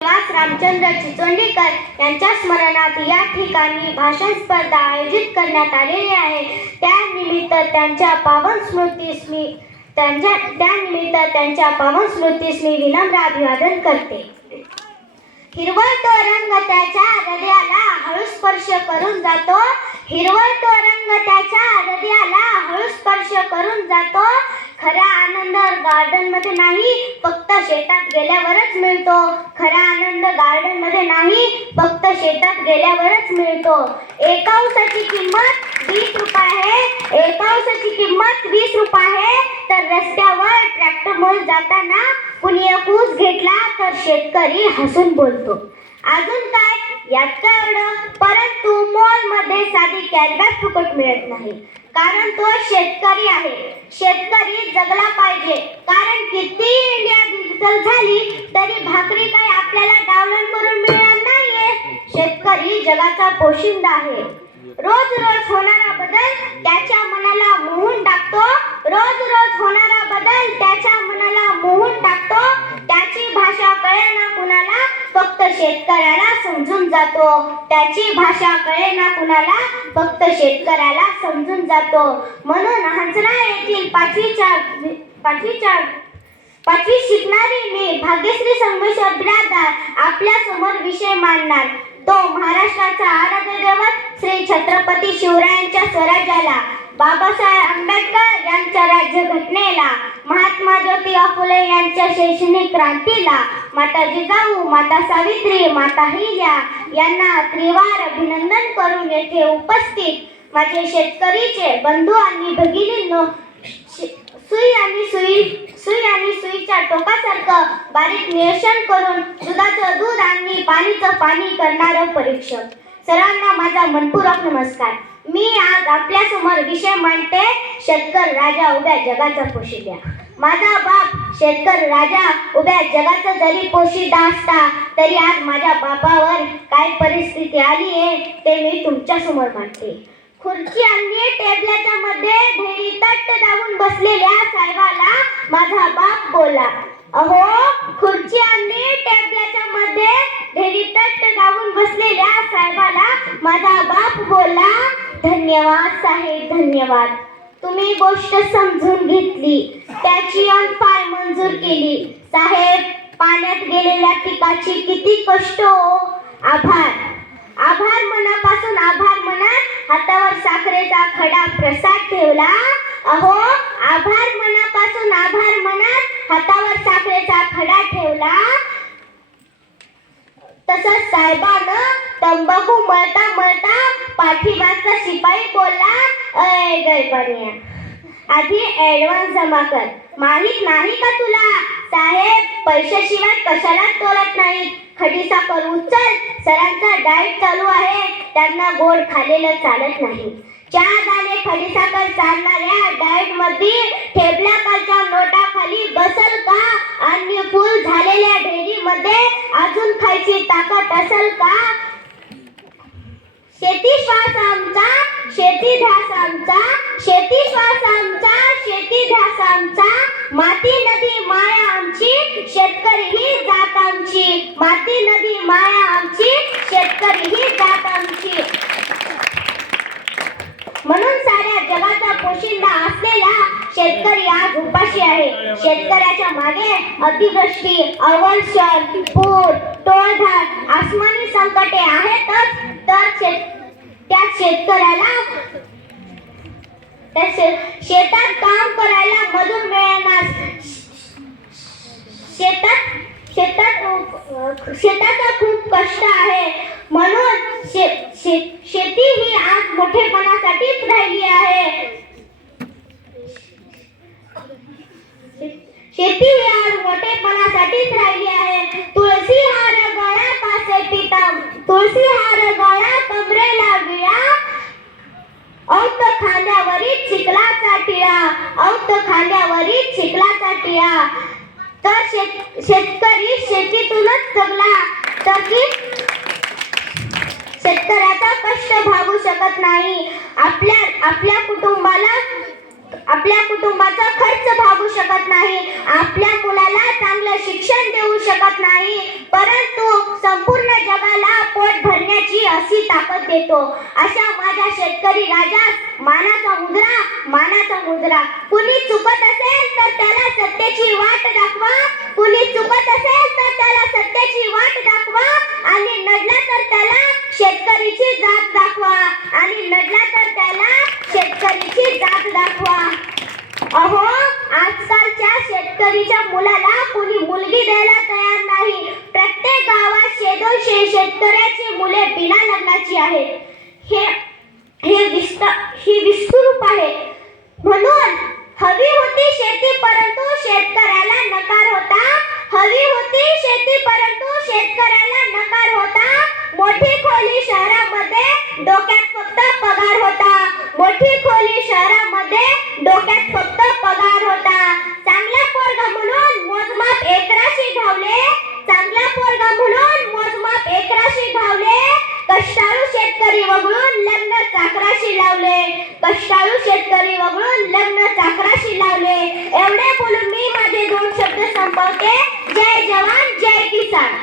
रामचंद्र चिचोंडीकर यांच्या स्मरणार्थ या ठिकाणी भाषण स्पर्धा आयोजित करण्यात आलेली आहे। त्यानिमित्त त्यांच्या पावन स्मृतीस मी विनम्र अभिवादन करते। हिरवळ तो रंग त्याच्या हृदयाला हळू स्पर्श करून जातो। हिरवळ तो रंग त्याच्या हृदयाला हळू स्पर्श करून जातो। खरा आनंद गार्डन मध्ये नाही, फक्त शेतात गेल्यावरच मिळतो। खरा आनंद गार्डन मध्ये नाही, फक्त शेतात गेल्यावरच मिळतो। एका ऊसाची किंमत 20 रुपये आहे। एका ऊसाची किंमत 20 रुपये आहे, तर रस्त्यावर ट्रॅक्टरमुळे जाताना कुणी एक ऊस घेतला तर शेतकरी हसून बोलतो। अजून काय यात काय एवढं? परंतु मॉल मध्ये साधी कॅरीबॅग फुकट मिळत नाही, कारण तो शेतकरी आहे। शेतकरी जगला पाहिजे, कारण किती इंडिया डिजिटल झाली तरी भाकरी काही आपल्याला डाउनलोड करून मिळणार नाहीये। शेतकरी जगाचा पोशिंदा आहे। रोज रोज होणारा बदल त्याच्या मनाला मोहून टाकतो। रोज रोज होणारा बदल त्याच्या मनाला मोहून टाकतो। त्याची भाषा कळेना कुणाला, फक्त शेतकऱ्याला समजून जातो। त्याची भाषा कळेना कुणाला, फक्त शेतकऱ्याला समजून जातो। म्हणून हंसरा येथील पाचवी शिकणारी मी भाग्यश्री संगमेश्वर बिराजदार आपल्या समोर विषय मांडणार। तो महाराष्ट्राचा आराध्य दैवत श्री छत्रपती शिवरायांच्या स्वराज्याला, बाबासाहेब आंबेडकर यांच्या राज्यघटनेला, महात्मा ज्योतिबा फुले यांच्या शैक्षणिक क्रांतीला, माता जिजाऊ, माता सावित्री, माता हिल्या यांना त्रिवार अभिनंदन करून येथे उपस्थित माझे शेतकरीचे बंधू आणि भगिनींनो, सुई आणि सुईच्या टोकासारखं बारीक निरीक्षण करून दुधाचं दूध आणि पाणीचं पाणी करणारं परीक्षक सर्वांना माझा मनपूर्वक नमस्कार। मी आज आपल्या समोर विषय मांडते, शेतकरी राजा उभ्या जगाचा पोशिंदा। माझा बाप शेतकरी राजा उभ्या जगाचा जरी पोशिंदा असता, तरी आज माझ्या बापावर काय परिस्थिती आली आहे ते मी तुमच्या समोर मांडते। खुर्ची आणि टेबलाच्या मध्ये ढेरी तट्ट दाबून बसलेल्या साहेबाला माझा बाप बोला, अहो खुर्ची आणि टेबलाच्या मध्ये ढेरी तट्ट दाबून बसलेल्या साहेबाला माझा बाप बोला, धन्यवाद साहेब धन्यवाद, तुम्ही गोष्ट समजून घेतली, त्याची अनफाय मंजूर केली। साहेब, पाण्यात गेलेल्या पिकाची किती कष्ट हो। आभार आभार मनापासून आभार म्हणत हातावर साखरेचा खडा प्रसाद ठेवला। अहो आभार मनापासून आभार म्हणत हातावर साखरेचा खडा ठेवला। तसंच साहेबानं तंबाखू मळता मळता पाठीमागचा शिपाई बोलला, अय गैबण्या, आधी ऍडव्हान्स जमा कर, माहित नाही का तुला? साहेब, पैशाशिवाय कशालाच तोलत नाही। खडी साखर उचल, सरांचा डाएट चालू आहे, त्यांना गोड खाल्लेलं चालत नाही। 4 दाणे खडी साखर चालणाऱ्या डाएट मध्ये ठेपल्याखालच्या नोटाखाली बसल का? आणि फुल झालेल्या ढेरी मध्ये अजून खायची ताकद असेल का? शेती श्वास आमचा, शेती ध्यास आमचा, शेती श्वास आमचा, शेती ध्यास आमचा, माती नदी माया आमची, शेतकरी ही जात आमची, माती नदी माया आमची, शेतकरी ही जात आमची। म्हणून साऱ्या जगाचा पोशिंदा असलेला शेतकरी आज उपाशी आहे। शेतकऱ्याच्या मागे अतिवृष्टी, अवर्षण, पूर, टोळधाड, आसमानी संकटे आहेतच, तर त्या शेतकऱ्याला शेतात काम करायला मजूर मिळणार, शेताचा खूप कष्ट आहे। म्हणून शेती ही आज मोठेपणासाठीच राहिली आहे। शेती ही आज मोठेपणासाठीच राहिली आहे। तुळसी हार गळा पासे पितम, तुळसी हार गळा कमरेला विळा, औत खांद्यावरील चिखलाचा टिळा, औत खांद्यावरील चिखलाचा टिळा। तर शेतकरी शेतीतूनच जगला, तर शेतकऱ्याचा कष्ट भागू शकत नाही। आपल्या कुटुंबाचा खर्च भागू शकत नाही, आपल्या मुलाला चांगलं शिक्षण देऊ शकत नाही, परंतु देतो. अशा माझ्या शेतकरी राजास मानाचा मुजरा. कुणी चुकत असेल तर त्याला सत्तेची वाट दाखवा. कुणी चुकत असेल तर त्याला सत्तेची वाट दाखवा. आणि नडला तर त्याला शेतकरीची जात दाखवा. अहो, आजकालच्या शेतकरीच्या मुलाला कुणी मुलगी द्यायला तयार नाही. प्रत्येक गावात 100-200 शेतकऱ्याची मुले बिना लग्नाची आहेत. ही विस्तृत आहे. म्हणून हवी होती शेती परंतु शेतकऱ्याला नकार होता. मोठी खोली शहरामध्ये डोक्यात फक्त पगार होता. चांगला पोरगा म्हणून मोजमाप एकराशी घावले. कष्टाळू शेतकरी वगळून लग्न चाकराशी लावले. एवढे बोलून मी माझे 2 शब्द संपवते. जय जवान जय किसान.